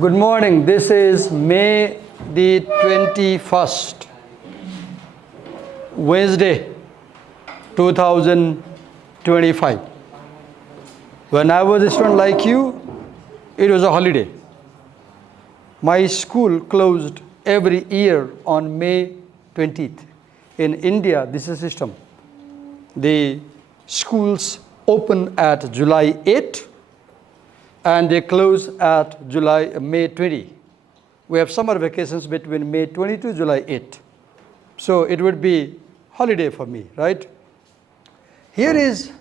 Good morning. This is May the 21st, Wednesday, 2025. When I was a student like you, it was a holiday. My school closed every year on May 20th. In India, this is a system. The schools open at July 8 and they close at May 20. We have summer vacations between May 20 to July 8. So it would be holiday for me, right? Here is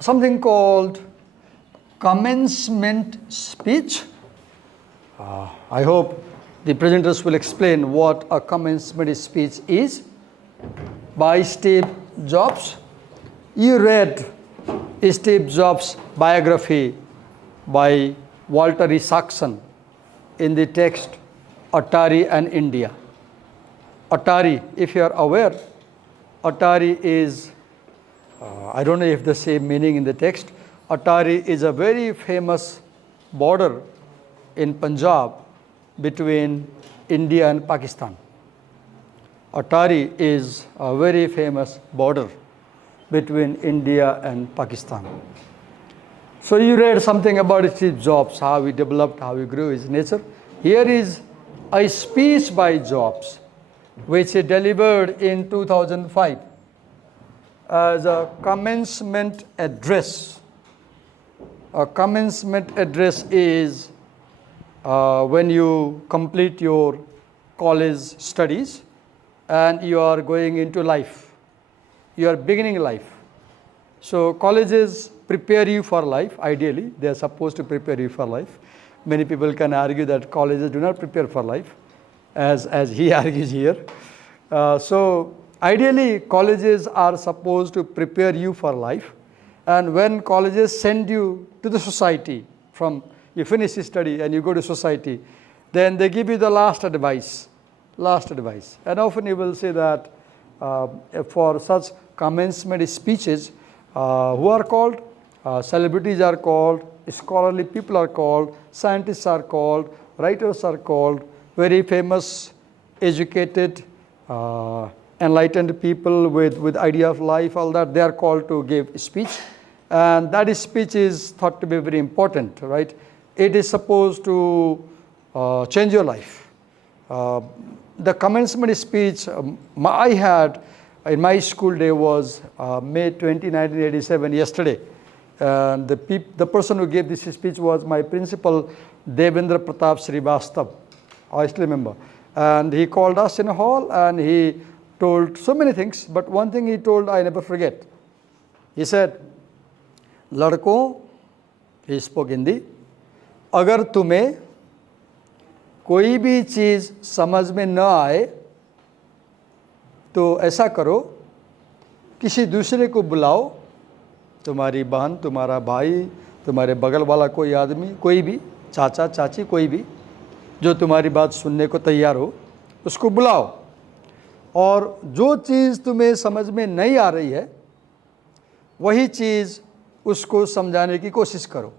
something called commencement speech. I hope the presenters will explain what a commencement speech is. By Steve Jobs. You read Steve Jobs' biography by Walter Isaacson in the text Atari and India. Atari, if you are aware, Atari is, I don't know if the same meaning in the text. Atari is a very famous border in Punjab between India and Pakistan. Atari is a very famous border between India and Pakistan. So you read something about Steve Jobs, how he developed, how he grew his nature. Here is a speech by Jobs, which he delivered in 2005 as a commencement address. A commencement address is when you complete your college studies and you are going into life. You are beginning life. So colleges prepare you for life, ideally. They are supposed to prepare you for life. Many people can argue that colleges do not prepare for life, as he argues here. So ideally, colleges are supposed to prepare you for life. And when colleges send you to the society, from you finish your study and you go to society, then they give you the last advice. And often you will say that for such commencement speeches, who are called? Celebrities are called, scholarly people are called, scientists are called, writers are called, very famous, educated, enlightened people with idea of life, all that, they are called to give speech. And that speech is thought to be very important, right? It is supposed to change your life. The commencement speech I had in my school day was May 20, 1987, yesterday. And the person who gave this speech was my principal, Devendra Pratap Srivastav. I still remember. And he called us in a hall and he told so many things, but one thing he told I never forget. He said, "Ladko," he spoke Hindi, "अगर तुम्हें कोई भी चीज़ समझ में न आए तो ऐसा करो, किसी दूसरे को बुलाओ, तुम्हारी बहन, तुम्हारा भाई, तुम्हारे बगल वाला कोई आदमी, कोई भी, चाचा चाची, कोई भी जो तुम्हारी बात सुनने को तैयार हो, उसको बुलाओ, और जो चीज़ तुम्हें समझ में नहीं आ रही है वही चीज़ उसको समझाने की कोशिश करो,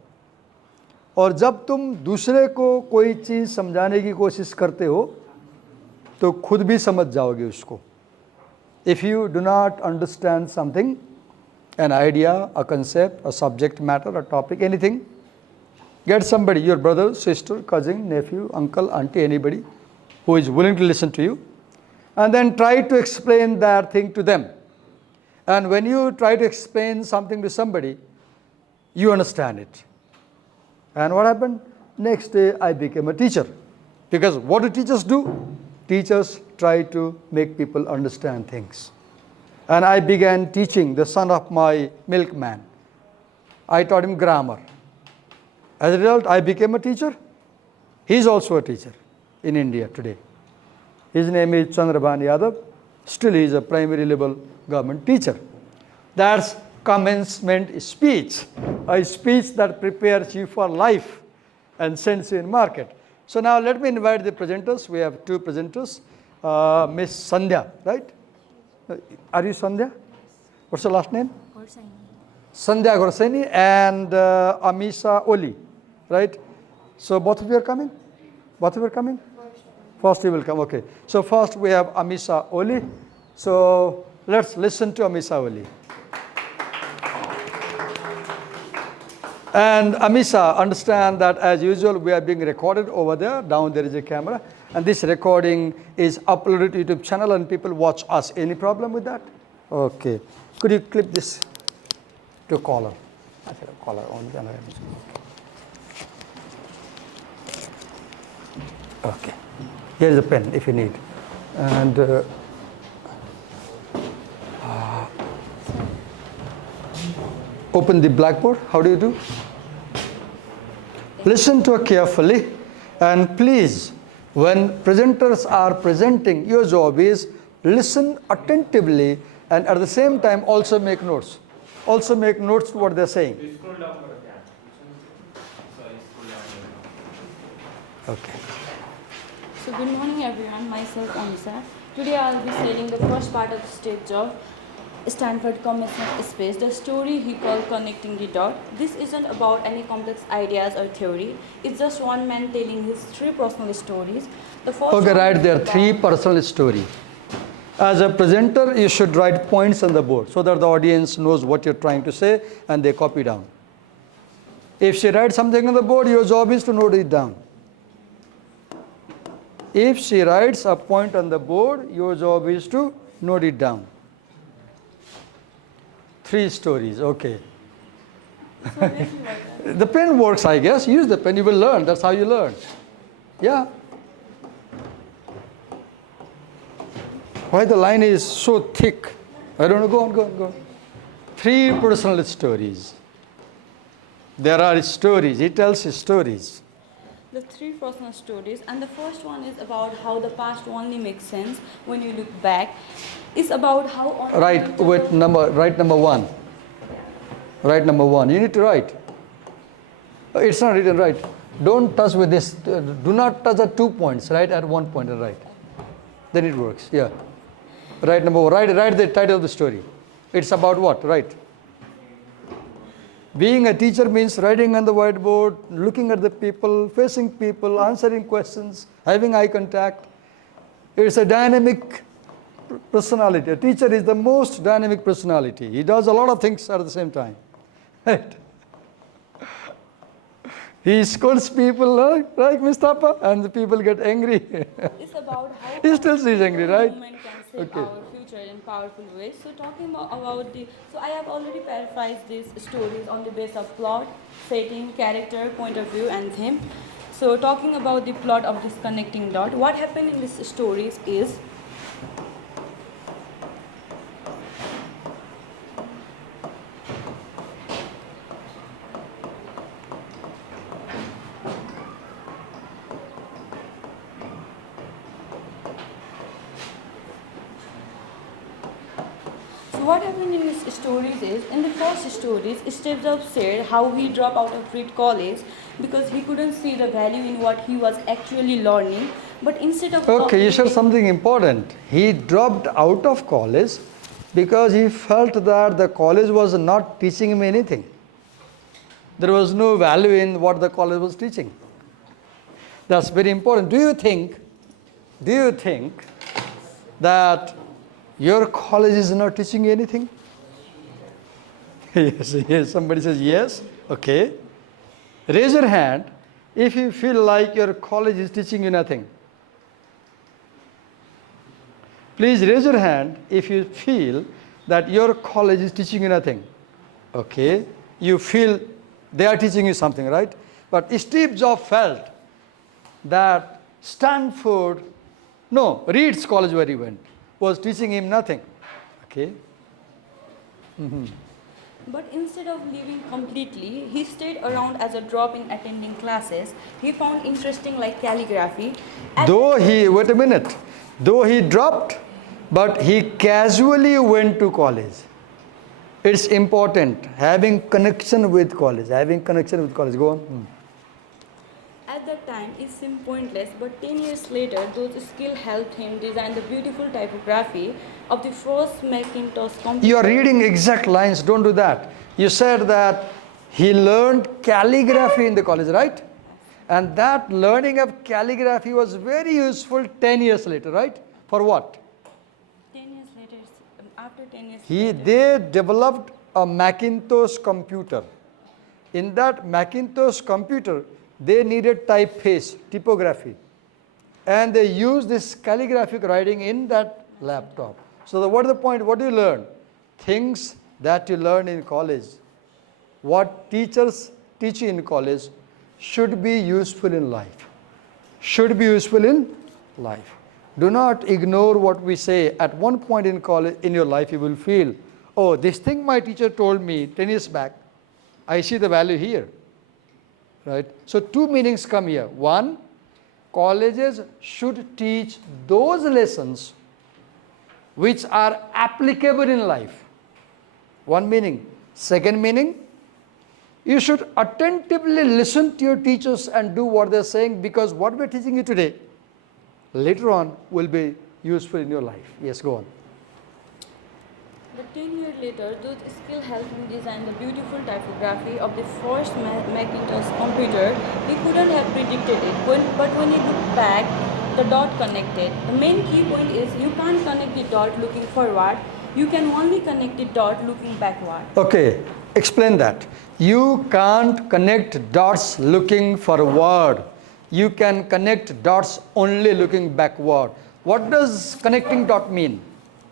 और जब तुम दूसरे को कोई चीज़ समझाने की कोशिश करते हो तो खुद भी समझ जाओगे उसको." If you do not understand something, an idea, a concept, a subject matter, a topic, anything, get somebody, your brother, sister, cousin, nephew, uncle, auntie, anybody who is willing to listen to you, and then try to explain that thing to them. And when you try to explain something to somebody, you understand it. And what happened? Next day, I became a teacher. Because what do teachers do? Teachers try to make people understand things. And I began teaching the son of my milkman. I taught him grammar. As a result, I became a teacher. He's also a teacher in India today. His name is Chandrabhan Yadav. Still, he is a primary level government teacher. That's commencement speech, a speech that prepares you for life and sends you in market. So now let me invite the presenters. We have two presenters. Miss Sandhya, right? Are you Sandhya? What's your last name? Sandhya Gorsani and Amisha Oli, right? So both of you are coming? Both of you are coming? First you will come, okay. So first we have Amisa Oli. So let's listen to Amisa Oli. And Amisa, understand that as usual we are being recorded over there. Down there is a camera. And this recording is uploaded to YouTube channel and people watch us. Any problem with that? Okay. Could you clip this to collar? I said collar on. Okay. Here is a pen if you need. And open the blackboard. How do you do? Listen to it carefully, and please, when presenters are presenting, your job is listen attentively and at the same time also make notes. Also make notes to what they're saying. Okay. So good morning everyone, myself Amisa. Today I'll be sharing the first part of the stage of Stanford Commencement Space, the story he called Connecting the Dot. This isn't about any complex ideas or theory. It's just one man telling his three personal stories. The first Okay, right there, about 3 personal story. As a presenter, you should write points on the board so that the audience knows what you're trying to say and they copy down. If she writes something on the board, your job is to note it down. If she writes a point on the board, your job is to note it down. 3 stories, okay. The pen works, I guess. Use the pen, you will learn. That's how you learn. Yeah. Why the line is so thick? I don't know. Go on, go on, go on. 3 personal stories. There are stories. He tells his stories. the 3 personal stories, and the first one is about how the past only makes sense when you look back. It's about how Write with number. Write number 1. Write number 1. You need to write. It's not written right. Don't touch with this. Do not touch at 2 points. Write at 1 point and write. Then it works. Yeah. Write number 1. Write the title of the story. It's about what? Write. Being a teacher means writing on the whiteboard, looking at the people, facing people, answering questions, having eye contact. It's a dynamic personality. A teacher is the most dynamic personality. He does a lot of things at the same time. Right? He scolds people like Mustafa, and the people get angry. It's about how He still is angry, right? movement can shape our future in powerful ways. So talking about so I have already paraphrased these stories on the basis of plot, setting, character, point of view, and theme. So talking about the plot of this connecting dot, what happened in these stories is what happened in his stories is, in the first stories, Steve Jobs said how he dropped out of Reed College because he couldn't see the value in what he was actually learning. But instead of Okay, you said something important. He dropped out of college because he felt that the college was not teaching him anything. There was no value in what the college was teaching. That's very important. Do you think that your college is not teaching you anything? Yes, somebody says yes. Okay. Raise your hand if you feel like your college is teaching you nothing. Please raise your hand if you feel that your college is teaching you nothing. Okay. You feel they are teaching you something, right? But Steve Jobs felt that Reed's college where he went was teaching him nothing. Okay. Mm-hmm. But instead of leaving completely, he stayed around as a drop in attending classes. He found interesting like calligraphy. Though he dropped, but he casually went to college. It's important, having connection with college. Go on. At that time, it seemed pointless, but 10 years later, those skills helped him design the beautiful typography of the first Macintosh computer. You are reading exact lines, don't do that. You said that he learned calligraphy in the college, right? And that learning of calligraphy was very useful 10 years later, right? For what? 10 years later, after 10 years They developed a Macintosh computer. In that Macintosh computer, they needed typeface, typography. And they used this calligraphic writing in that laptop. So what is the point? What do you learn? Things that you learn in college, what teachers teach you in college, should be useful in life. Should be useful in life. Do not ignore what we say. At one point in college, in your life, you will feel, oh, this thing my teacher told me 10 years back, I see the value here. Right? So two meanings come here. One, colleges should teach those lessons which are applicable in life. One meaning. Second meaning, you should attentively listen to your teachers and do what they're saying, because what we're teaching you today, later on, will be useful in your life. Yes, go on. But 10 years later, those skills helped him design the beautiful typography of the first Macintosh computer. He couldn't have predicted it, but when he looked back, the dot connected. The main key point is you can't connect the dot looking forward, you can only connect the dot looking backward. Okay, explain that. You can't connect dots looking forward. You can connect dots only looking backward. What does connecting dot mean?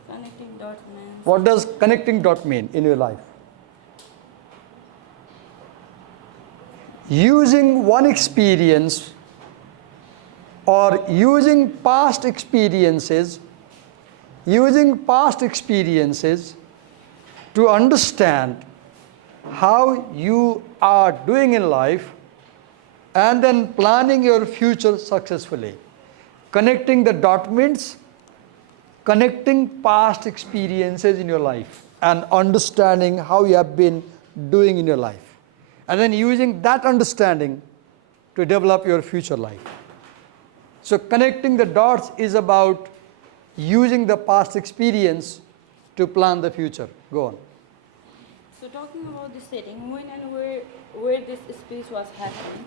Connecting dot means... What does connecting dot mean in your life? Using one experience or using past experiences to understand how you are doing in life and then planning your future successfully. Connecting the dot means connecting past experiences in your life and understanding how you have been doing in your life, and then using that understanding to develop your future life. So connecting the dots is about using the past experience to plan the future. Go on. So talking about the setting, when and where this speech was happening.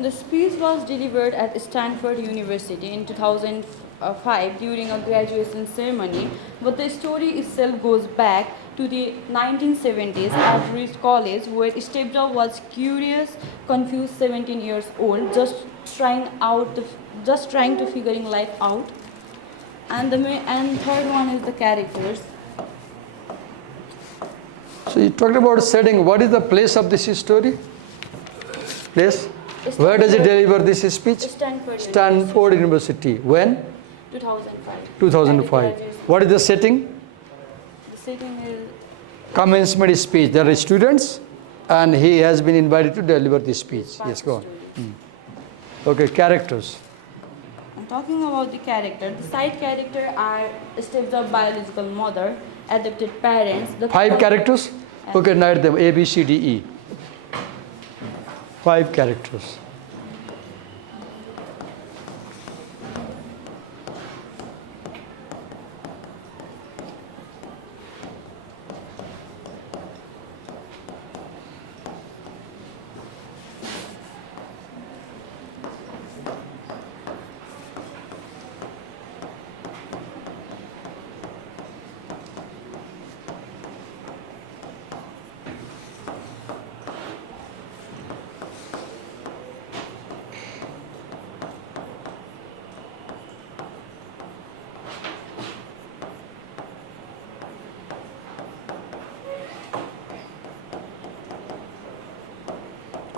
The speech was delivered at Stanford University in 2005 during a graduation ceremony, but the story itself goes back to the 1970s at Reed College, where Steve Jobs was curious, confused 17 years old, just trying to figuring life out. And third one is the characters. So you talked about setting. What is the place of this story? Place? Where does it deliver this speech? Stanford University. When? 2005. 2005. What is the setting? The setting is Commencement speech. There are students and he has been invited to deliver this speech. Yes, go on. Okay, characters. I'm talking about the character. The side character are Steve Jobs' biological mother, adopted parents. The 5 characters? Okay, write them. A, B, C, D, E. 5 characters.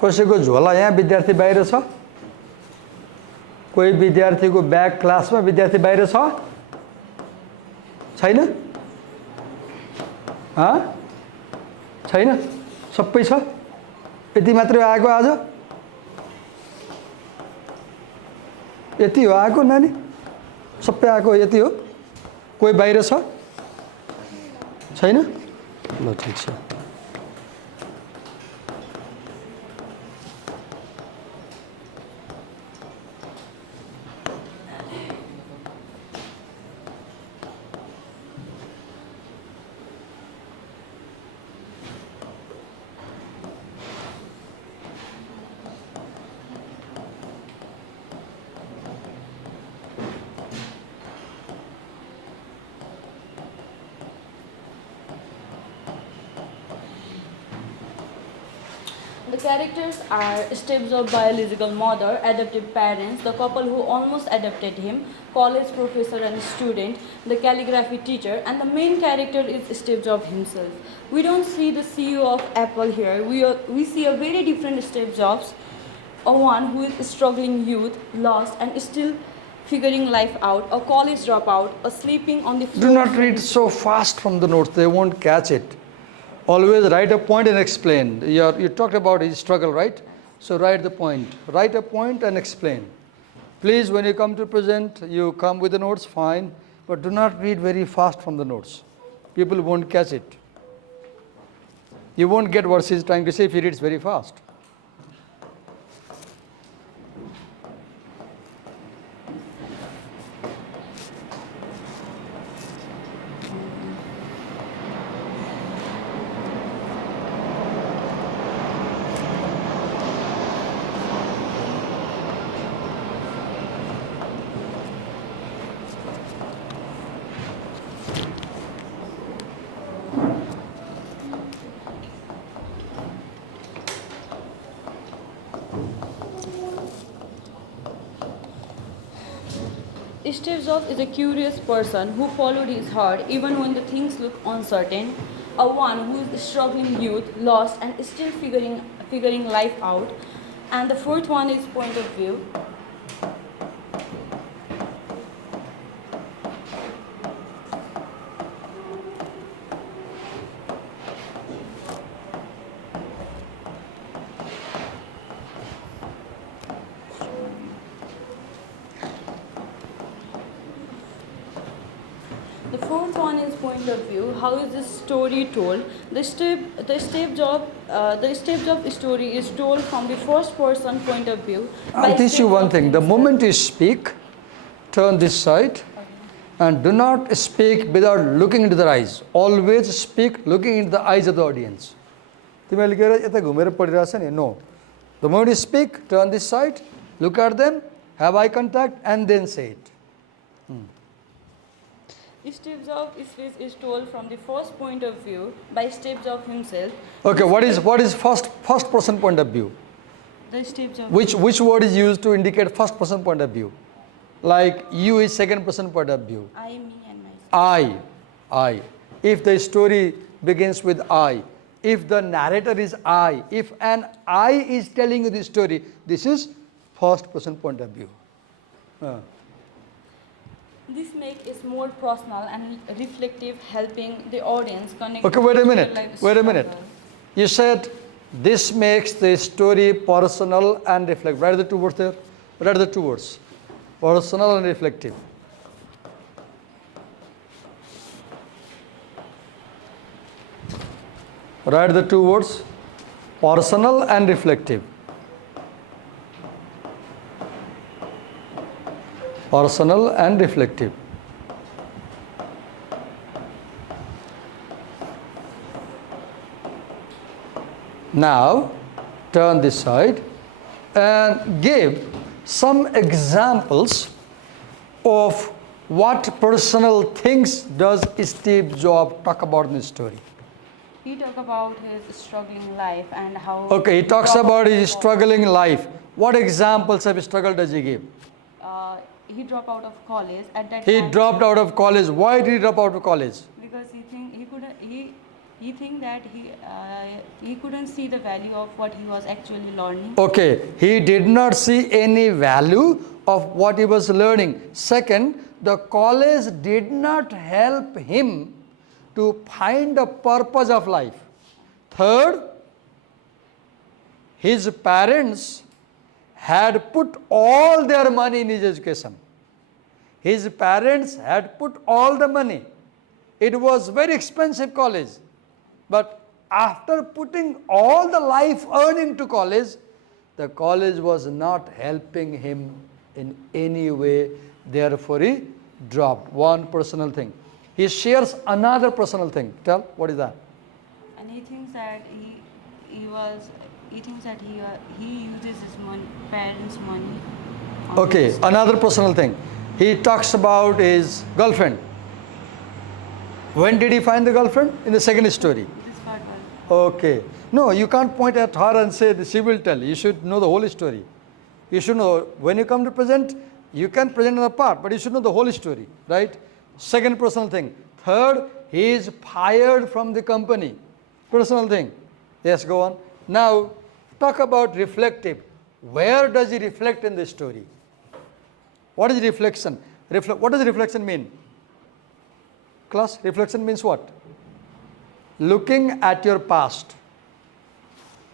कसैको झोला यहाँ विद्यार्थी बाहिर छ कोही विद्यार्थीको bag क्लासमा विद्यार्थी बाहिर छ छैन छैन सबै छ यति मात्रै आएको आज यति हो आएको नानी सबै आएको यति हो कोही बाहिर छ छैन ल ठिक छ The characters are Steve's of biological mother, adoptive parents, the couple who almost adopted him, college professor and student, the calligraphy teacher, and the main character is Steve Jobs himself. We don't see the CEO of Apple here. We see a very different Steve Jobs, a one who is struggling youth, lost and still figuring life out, a college dropout, a sleeping on the floor. Do not read so fast from the notes, they won't catch it. Always write a point and explain. You talked about his struggle, right? So write the point. Write a point and explain. Please, when you come to present, you come with the notes, fine. But do not read very fast from the notes. People won't catch it. You won't get what he's trying to say if he reads very fast. Steve Jobs is a curious person who followed his heart even when the things look uncertain, a one who is struggling youth, lost and still figuring life out. And the fourth one is point of view. The fourth one is point of view. How is this story told? The Steve Jobs story is told from the first person point of view. I'll teach you one thing. The moment you speak, turn this side and do not speak without looking into their eyes. Always speak looking into the eyes of the audience. No. The moment you speak, turn this side, look at them, have eye contact and then say it. Steve Jobs' speech is told from the first point of view by Steve Jobs himself. Okay, what is first person point of view? The Steve Jobs. Which word is used to indicate first person point of view? Like you is second person point of view. I, me and myself. I. If the story begins with I, if the narrator is I, if an I is telling you the story, this is first person point of view. This makes it more personal and reflective, helping the audience connect. Okay, wait a to minute. real life Wait a minute. struggle. You said this makes the story personal and reflective. Write the two words there. Write the two words. Personal and reflective. Write the two words. Personal and reflective. Personal and reflective. Now, turn this side and give some examples of what personal things does Steve Jobs talk about in this story. He talked about his struggling life and how. Okay, he talks about his struggling life. What examples of struggle does he give? He dropped out of college at that He time. dropped out of college. Why did he drop out of college? Because he think that he couldn't see the value of what he was actually learning. Okay, he did not see any value of what he was learning. Second, the college did not help him to find a purpose of life. Third, his parents had put all their money in his education. His parents had put all the money It was very expensive college. But after putting all the life earning to college, the college was not helping him in any way. Therefore, he dropped. One personal thing. He shares another personal thing. Tell, what is that? And he thinks that he thinks that he uses his parents' money. Okay, another personal thing. He talks about his girlfriend. When did he find the girlfriend? In the second story. This part was. Okay. No, you can't point at her and say she will tell. You should know the whole story. You should know, when you come to present, you can present another part, but you should know the whole story, right? Second personal thing. Third, he is fired from the company. Personal thing. Yes, go on. Now, talk about reflective. Where does he reflect in this story? What is reflection? What does reflection mean? Class, reflection means what? Looking at your past.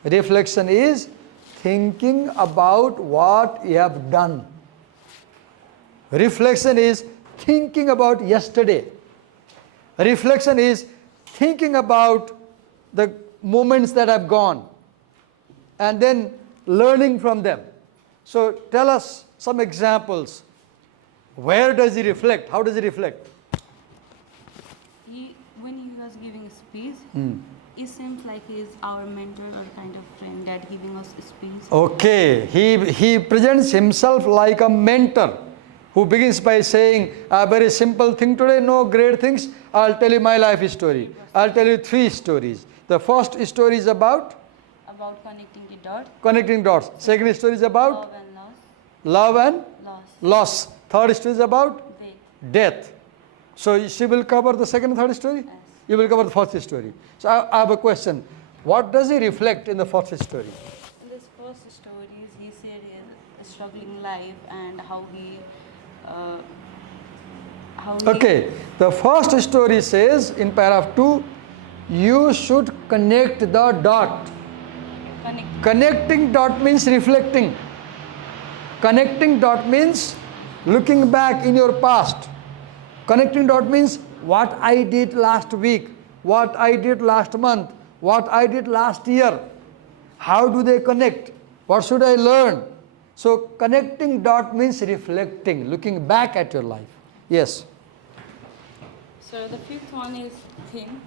Reflection is thinking about what you have done. Reflection is thinking about yesterday. Reflection is thinking about the moments that have gone and then learning from them. So tell us some examples. Where does he reflect? How does he reflect? When he was giving a speech, it seems like he is our mentor or kind of friend that giving us a speech. Okay, he presents himself like a mentor who begins by saying a very simple thing today, no great things. I'll tell you my life story. I'll tell you 3 stories. The first story is about Connecting the dots. Connecting dots. Second story is about Love and loss. love and Loss. loss. Third story is about Death. death. So she will cover the second and third story? Yes. You will cover the first story. So I have a question. What does he reflect in the first story? In this first stories, he said his struggling life and how he. Okay, the first story says in paragraph 2, you should connect the dot. Connecting dot means reflecting. Connecting dot means looking back in your past. Connecting dot means what I did last week, what I did last month, what I did last year. How do they connect? What should I learn? So connecting dot means reflecting, looking back at your life. Yes. So the fifth one is theme.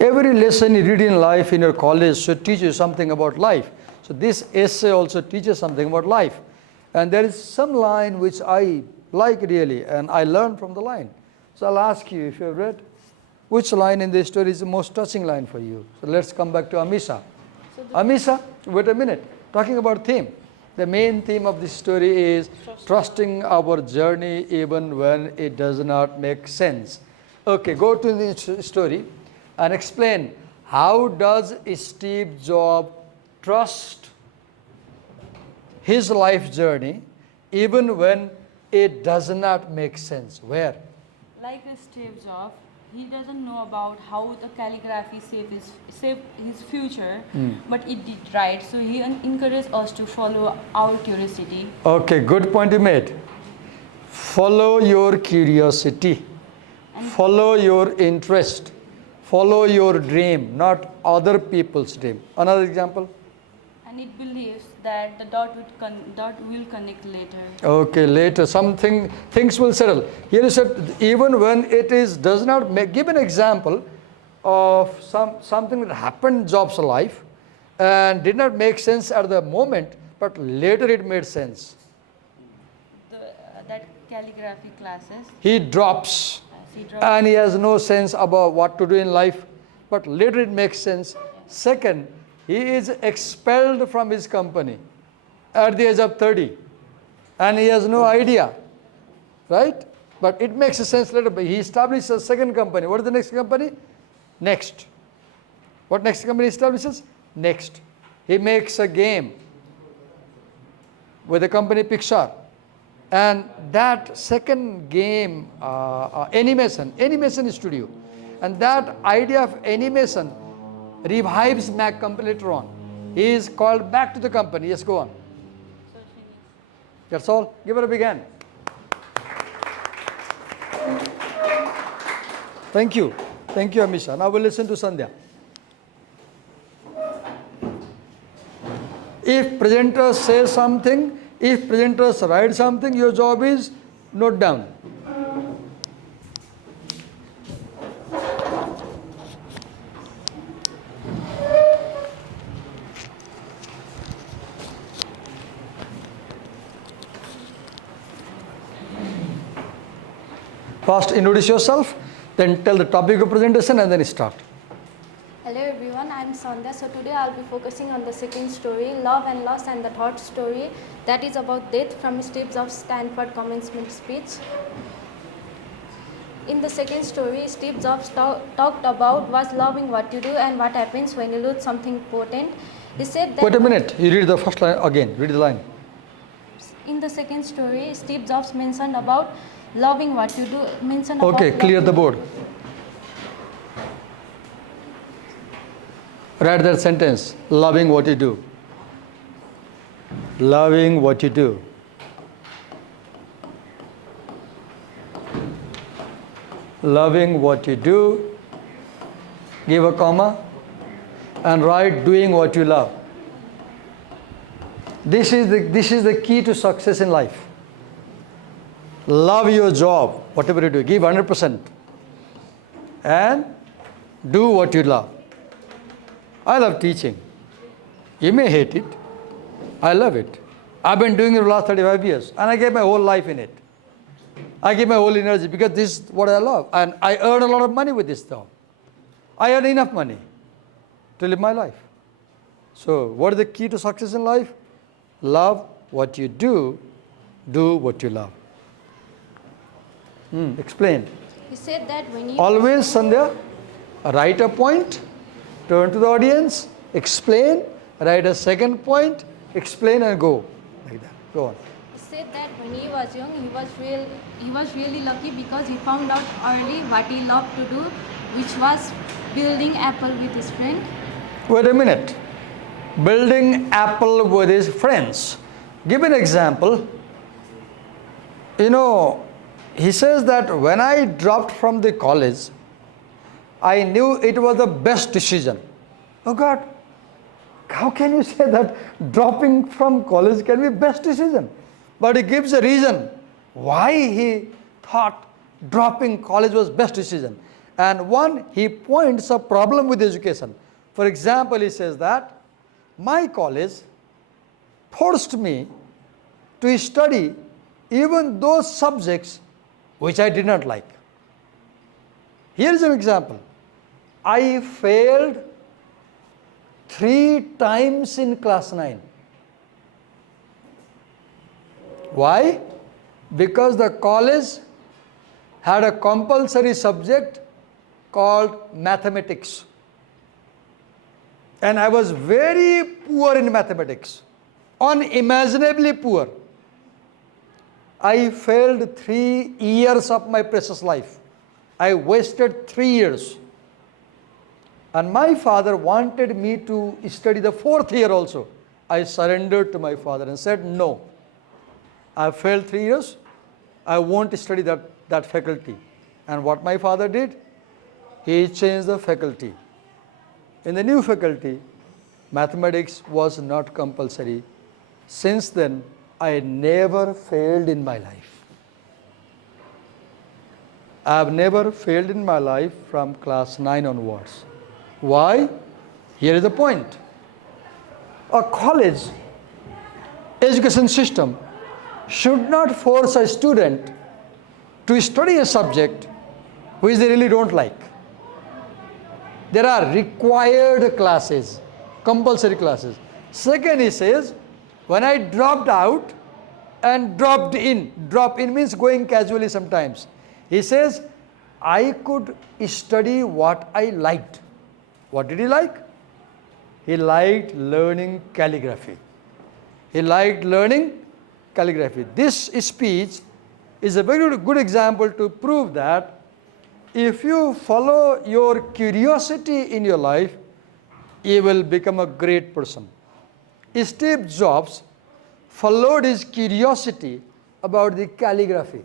Every lesson you read in life in your college should teach you something about life. So this essay also teaches something about life. And there is some line which I like really, and I learned from the line. So I'll ask you, if you have read, which line in this story is the most touching line for you? So let's come back to Amisha. Amisha, wait a minute. Talking about theme. The main theme of this story is trusting our journey even when it does not make sense. Okay, go to the story and explain, how does Steve Jobs trust his life journey even when it does not make sense? Where? Like Steve Jobs, he doesn't know about how the calligraphy saved his future, but it did right. So he encouraged us to follow our curiosity. Okay, good point you made. Follow your curiosity. Follow your interest. Follow your dream, not other people's dream. Another example? And it believes that the dot will connect later. Okay, later things will settle. Here you said even when it does not make. Give an example of something that happened in Jobs' life, and did not make sense at the moment, but later it made sense. That calligraphy classes. He drops He dropped. and he has no sense about what to do in life, but later it makes sense. Second, he is expelled from his company at the age of 30 and he has no idea, right? But it makes sense later. But he establishes a second company. What is the next company? Next. What next company establishes? Next. He makes a game with the company Pixar. And that second game, animation studio, and that idea of animation revives Mac company later on. He is called back to the company. Yes, go on. That's all. Give her a big hand. Thank you. Thank you, Amisha. Now we'll listen to Sandhya. If presenters say something, if presenters write something, your job is note down. First introduce yourself, then tell the topic of presentation and then start. Hello everyone, I am Sandhya. So today I will be focusing on the second story, Love and Loss, and the third story that is about death from Steve Jobs' Stanford commencement speech. In the second story, Steve Jobs talked about was loving what you do and what happens when you lose something important. He said that... Wait a minute, you read the first line again, read the line. In the second story, Steve Jobs mentioned about loving what you do, Okay, clear the board. Write that sentence, loving what you do. Loving what you do. Loving what you do. Give a comma and write doing what you love. This is the key to success in life. Love your job, whatever you do, give 100% and do what you love. I love teaching. You may hate it. I love it. I've been doing it for the last 35 years and I gave my whole life in it. I give my whole energy because this is what I love and I earn a lot of money with this job. I earn enough money to live my life. So what is the key to success in life? Love what you do what you love. Explain. He said that when you... Always, Sandhya, write a point, turn to the audience, explain, write a second point, explain and go. Like that. Go on. He said that when he was young, he was really lucky because he found out early what he loved to do, which was building Apple with his friend. Wait a minute. Building Apple with his friends. Give an example. You know, he says that when I dropped from the college, I knew it was the best decision. Oh God, how can you say that dropping from college can be best decision? But he gives a reason why he thought dropping college was best decision. And one, he points a problem with education. For example, he says that my college forced me to study even those subjects which I did not like. Here is an example. I failed 3 times in class 9. Why? Because the college had a compulsory subject called mathematics. And I was very poor in mathematics, unimaginably poor. I failed 3 years of my precious life. I wasted 3 years. And my father wanted me to study the 4th year also. I surrendered to my father and said, no, I failed 3 years. I won't study that faculty. And what my father did? He changed the faculty. In the new faculty, mathematics was not compulsory. Since then, I never failed in my life. I have never failed in my life from class 9 onwards. Why? Here is the point. A college education system should not force a student to study a subject which they really don't like. There are required classes, compulsory classes. Second, he says, when I dropped out and drop in means going casually sometimes. He says, I could study what I liked. What did he like? He liked learning calligraphy. He liked learning calligraphy. This speech is a very good example to prove that if you follow your curiosity in your life, you will become a great person. Steve Jobs followed his curiosity about the calligraphy.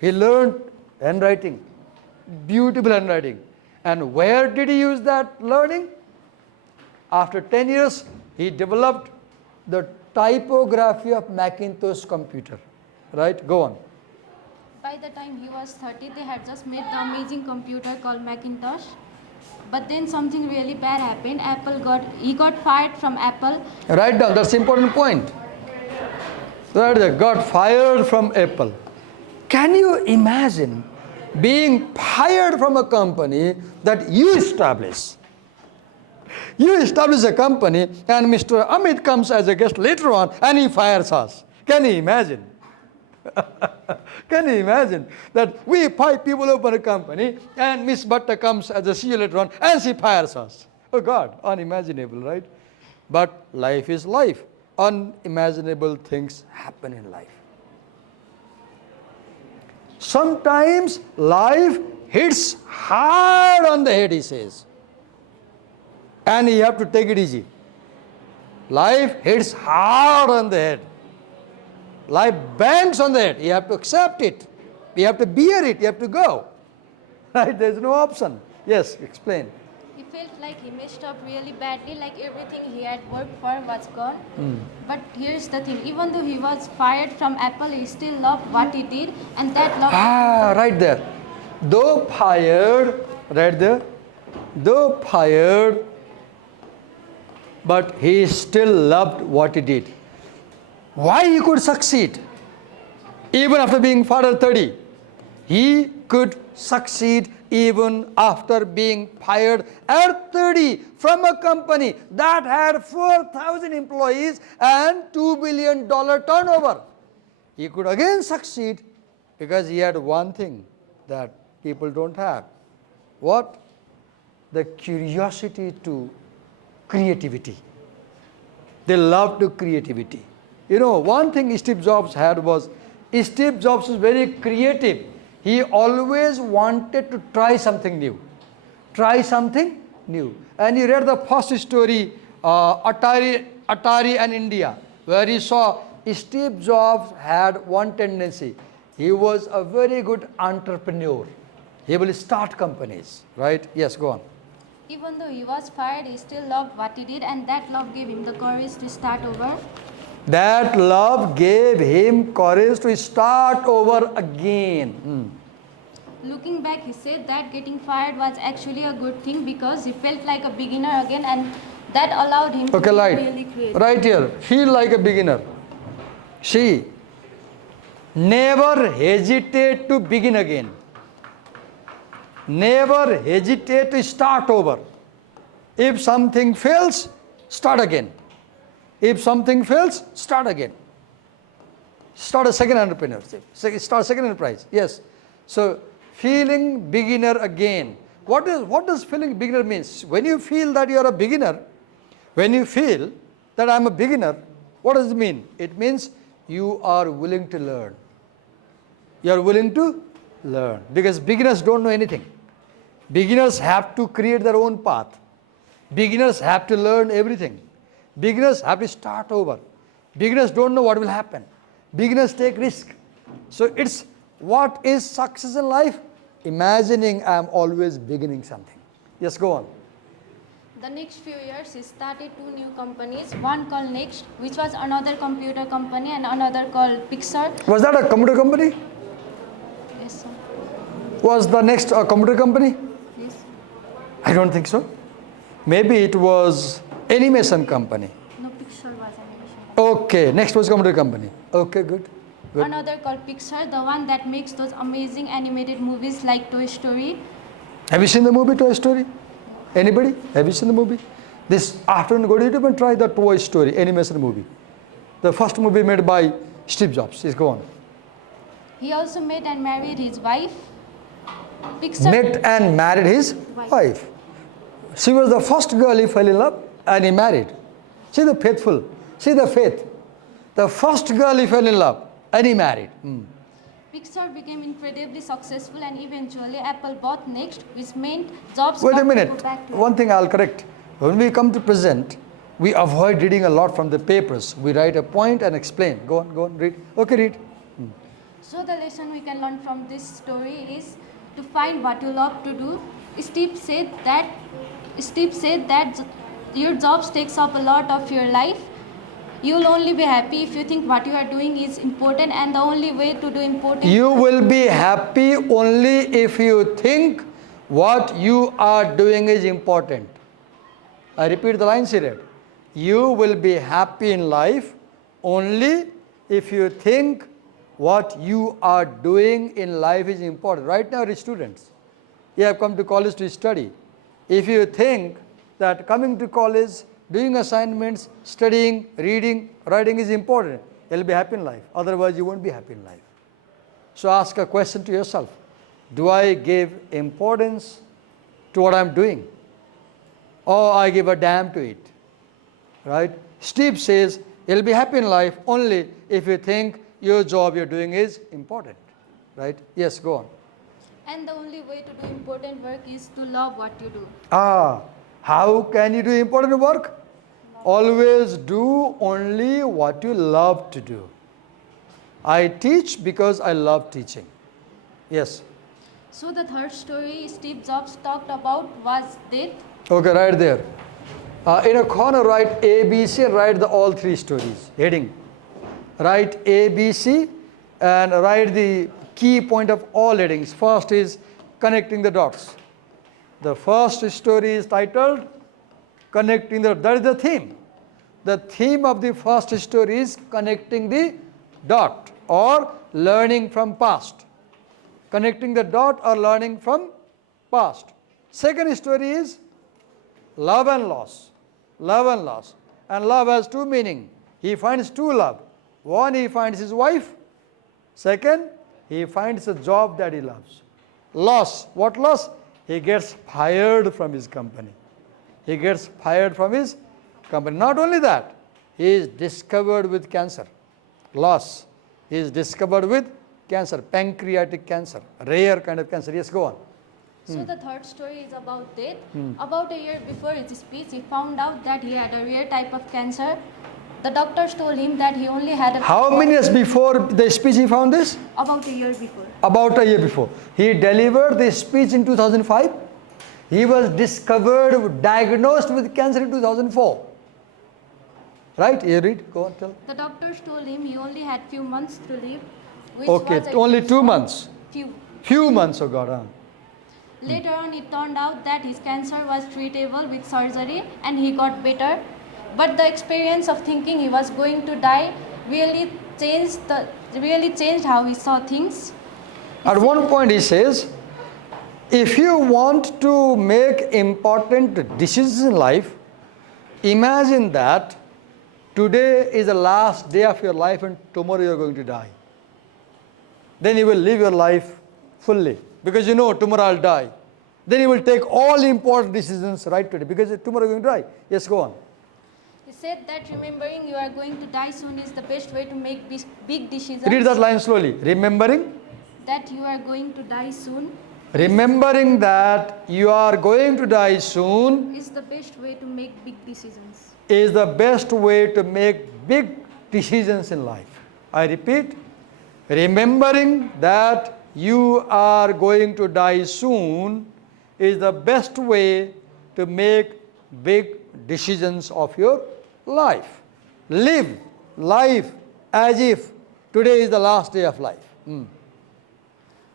He learned handwriting, beautiful handwriting. And where did he use that learning? After 10 years, he developed the typography of Macintosh computer. Right? Go on. By the time he was 30, they had just made the amazing computer called Macintosh. But then something really bad happened. He got fired from Apple. Write down, that's the important point. Right there, got fired from Apple. Can you imagine being fired from a company that you establish? You establish a company and Mr. Amit comes as a guest later on and he fires us. Can you imagine? Can you imagine that we 5 people open a company and Miss Bhatta comes as a CEO later on and she fires us? Oh God, unimaginable, right? But life is life. Unimaginable things happen in life. Sometimes life hits hard on the head, he says. And you have to take it easy. Life hits hard on the head. Life bangs on the head. You have to accept it. You have to bear it. You have to go. Right? There's no option. Yes, explain. He felt like he messed up really badly, like everything he had worked for was gone. But here's the thing, even though he was fired from Apple, he still loved what he did, and that love... Right there. Though fired, right there, though fired, but he still loved what he did. Why he could succeed? Even after being fired at 30, he could succeed even after being fired at 30 from a company that had 4,000 employees and $2 billion turnover. He could again succeed because he had one thing that people don't have. What? The curiosity to creativity. They loved creativity. You know, one thing Steve Jobs had was, Steve Jobs was very creative. He always wanted to try something new. Try something new. And he read the first story, Atari and India, where he saw Steve Jobs had one tendency. He was a very good entrepreneur. He will start companies, right? Yes, go on. Even though he was fired, he still loved what he did, and that love gave him the courage to start over. That love gave him courage to start over again. Looking back, he said that getting fired was actually a good thing because he felt like a beginner again, and that allowed him to be really creative. Right here, feel like a beginner. See, never hesitate to begin again. Never hesitate to start over. If something fails, start again. If something fails, start again. Start a second entrepreneurship. Start a second enterprise. Yes. So, feeling beginner again. What does feeling beginner means? When you feel that you are a beginner, when you feel that I am a beginner, what does it mean? It means you are willing to learn. You are willing to learn. Because beginners don't know anything. Beginners have to create their own path. Beginners have to learn everything. Beginners have to start over. Beginners don't know what will happen. Beginners take risk. So it's what is success in life? Imagining I am always beginning something. Yes, go on. The next few years, he started 2 new companies, one called Next, which was another computer company, and another called Pixar. Was that a computer company? Yes, sir. Was the Next a computer company? Yes. I don't think so. Maybe it was animation company. Okay, next was computer company. Okay, good. Good. Another called Pixar, the one that makes those amazing animated movies like Toy Story. Have you seen the movie Toy Story? Anybody? Have you seen the movie? This afternoon, go to YouTube and try the Toy Story animation movie. The first movie made by Steve Jobs. Is go on. He also met and married his wife. Pixar Met and married his wife. She was the first girl he fell in love and he married. See the faithful. See the faith. The first girl he fell in love and he married. Pixar became incredibly successful and eventually Apple bought Next, which meant Jobs Wait a got to go minute. back to One thing I'll correct. When we come to present, we avoid reading a lot from the papers. We write a point and explain. Go on, read. Okay, read. So the lesson we can learn from this story is to find what you love to do. Steve said that your jobs takes up a lot of your life. You'll only be happy if you think what you are doing is important, and the only way to do important. You will be happy only if you think what you are doing is important. I repeat the lines he read. You will be happy in life only if you think what you are doing in life is important. Right now, students, you have come to college to study. If you think that coming to college, doing assignments, studying, reading, writing is important, you'll be happy in life. Otherwise, you won't be happy in life. So ask a question to yourself. Do I give importance to what I'm doing? Or I give a damn to it? Right? Steve says, you'll be happy in life only if you think your job you're doing is important. Right? Yes, go on. And the only way to do important work is to love what you do. How can you do important work? Always do only what you love to do. I teach because I love teaching. Yes. So the third story Steve Jobs talked about was death. Okay, right there. In a corner, write ABC and write all three stories. Heading. Write ABC and write the key point of all headings. First is connecting the dots. The first story is titled Connecting the Dots. That is the theme. The theme of the first story is connecting the dot or learning from past. Connecting the dot or learning from past. Second story is love and loss. Love and loss. And love has two meanings. He finds two love. One, he finds his wife. Second, he finds a job that he loves. Loss. What loss? He gets fired from his company. He gets fired from his company. Not only that, he is discovered with cancer. Loss. He is discovered with cancer, pancreatic cancer, rare kind of cancer. Yes, go on. So the third story is about death. About a year before his speech, he found out that he had a rare type of cancer. The doctors told him that he only had a... How many years before the speech he found this? About a year before. About a year before. He delivered the speech in 2005. He was discovered, diagnosed with cancer in 2004. Right? You read, go on, tell. The doctors told him he only had few months to live. Which Okay, was a only huge 2 one. months. Few months, oh God. Later on, it turned out that his cancer was treatable with surgery and he got better. But the experience of thinking he was going to die really changed how he saw things. At one point he says, if you want to make important decisions in life, imagine that today is the last day of your life and tomorrow you are going to die. Then you will live your life fully because you know tomorrow I'll die. Then you will take all important decisions right today because tomorrow you are going to die. Yes, go on. He said that remembering you are going to die soon is the best way to make big decisions. Read that line slowly. Remembering that you are going to die soon. Remembering that you are going to die soon is the best way to make big decisions. Is the best way to make big decisions in life. I repeat, remembering that you are going to die soon is the best way to make big decisions of your life. Live life as if today is the last day of life.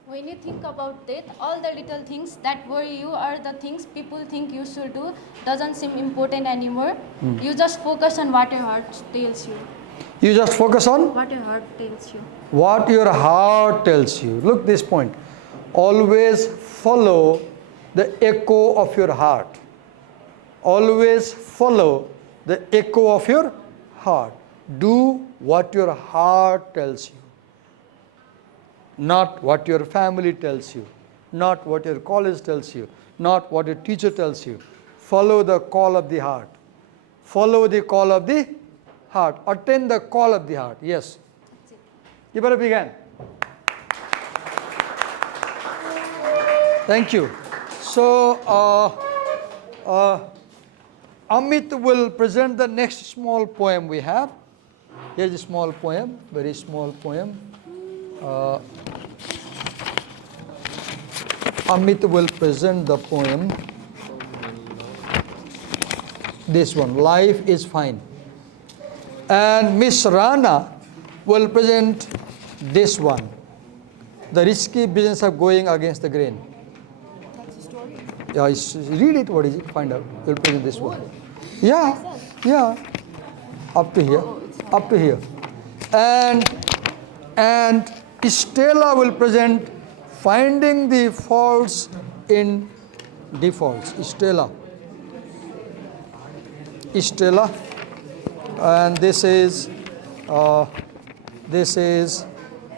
When you think about death, all the little things that worry you or the things people think you should do doesn't seem important anymore. You just focus on what your heart tells you. You just focus on What your heart tells you. what your heart tells you. Look this point. Always follow the echo of your heart. Always follow the echo of your heart. Do what your heart tells you. Not what your family tells you. Not what your college tells you. Not what your teacher tells you. Follow the call of the heart. Follow the call of the heart. Attend the call of the heart. Yes. You better begin. Thank you. So, Amit will present the next small poem we have. Here's a small poem, very small poem. Amit will present the poem. This one, Life is Fine. And Miss Rana will present this one, The Risky Business of Going Against the Grain. That's a story. Yeah, read it, what is it? Find out. We'll present this one. Yeah, yeah. Up to here. Up to here. And Stella will present Finding the Faults in Defaults. Stella. And this is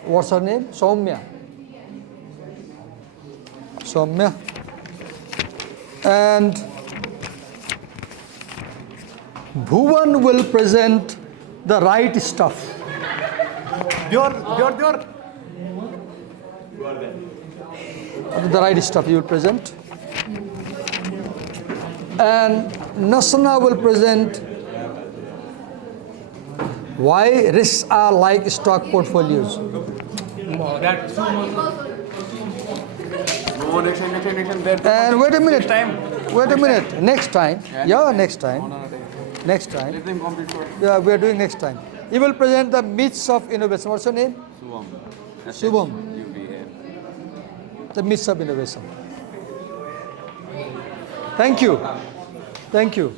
what's her name? Soumya. And Bhuvan will present The Right Stuff. The Right Stuff you will present. And Nasana will present Why Risks Are Like Stock Portfolios. And wait a minute. Next time. Yeah, next time. Next time. Yeah, we are doing next time. He will present the myths of innovation. What's your name? Subham. The myths of innovation. Thank you. Thank you.